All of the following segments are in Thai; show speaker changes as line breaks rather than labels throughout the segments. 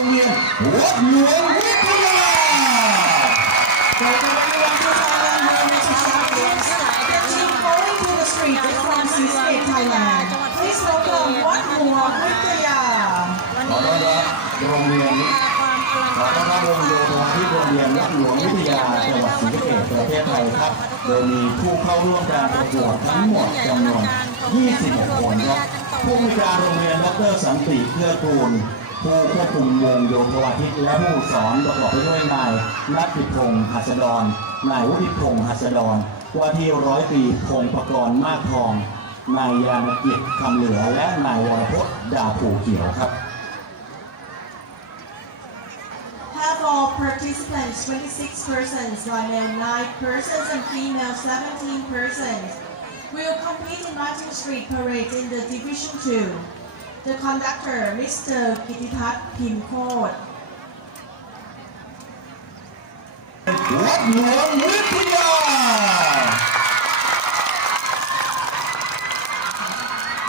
รงเรียนวัดหลวงวิทยา
So everyone to Thailand, welcome to champions. The team going to the street is from State, Thailand. Please welcome Wat Luang Vitaya.
ขอต้อนรับโรงเรียนขอต้อนรับวงโยธวาทิตโรงเรียนวัดหลวงวิทยาจังหวัดศรีสะเกษประเทศไทยครับ โดยมีผู้เข้าร่วมการประกวดทั้งหมดจำนวน 26 คนครับผู้มีการโรงเรียนดรสันติเพื่อกูล ผู้ควบคุมวงโยธวาทิตและผู้สอนประกอบไปด้วยนายนัทธิพงศ์หัสดรนายวุฒิพงศ์หัสดรว่าที่ร้อยตีพงประกรณ์มากทอง นายยานกิจคำเหลือและนายวรพจน์ดาผูเขียวครับ
Have all participants 26 persons, male 9 persons and female 17 persons, will compete in Martin Street Parade in the Division 2. The conductor, Mr. Kitipat Pimkot.
วัดหลวงวิทยา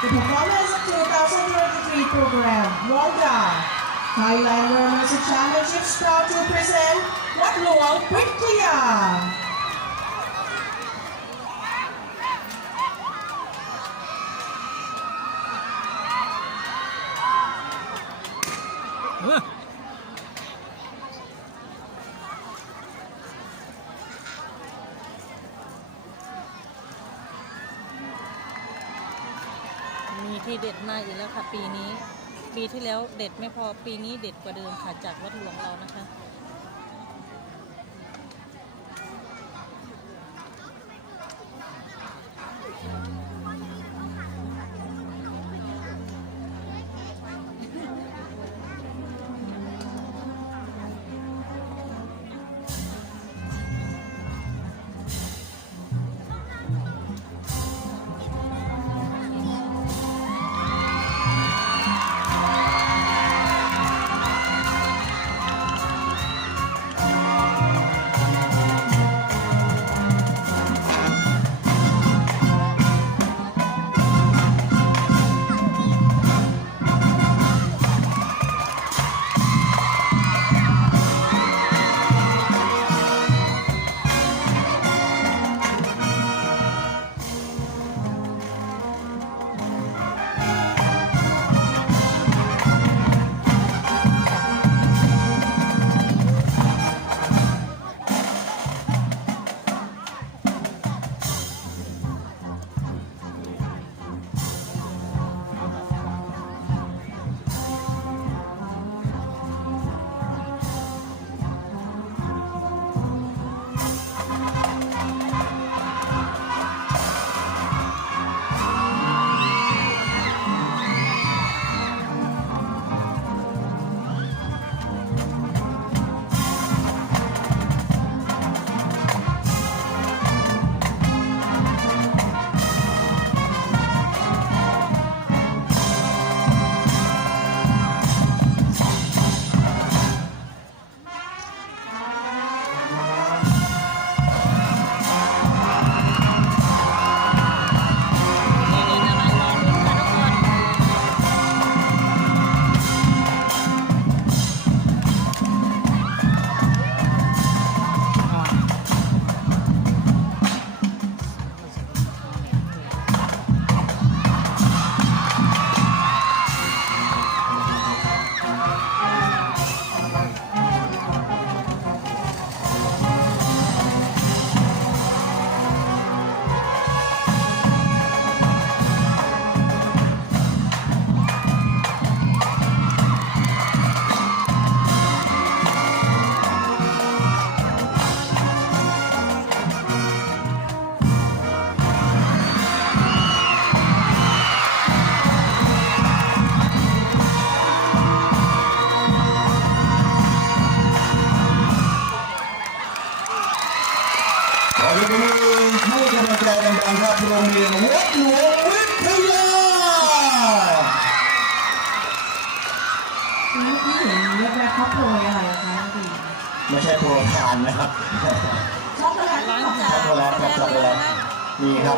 The performance of 2023 program, Wonga, Thailand Women's Championships proud to present Wat Luang Vitaya.
มี ทีเด็ดมาอีกแล้วค่ะ ปีนี้ ปีที่แล้วเด็ดไม่พอปีนี้เด็ดกว่าเดิมค่ะจากวัดหลวงเรานะคะ
งเรียนวัดหลวงวิทยา
เมื่อกี้เห็นแวบๆเขาโปรยอะไรคะพี่
ไม่ใช่โปรทานนะครับ
ช็อกโกแลต
ล้างจา
ช็อกโกแลตครับช็อกโกแลต
นี่ค
รับ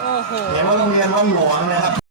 โอ้โห
เห็นว่าโรงเรียนวัดหลวงนะครับ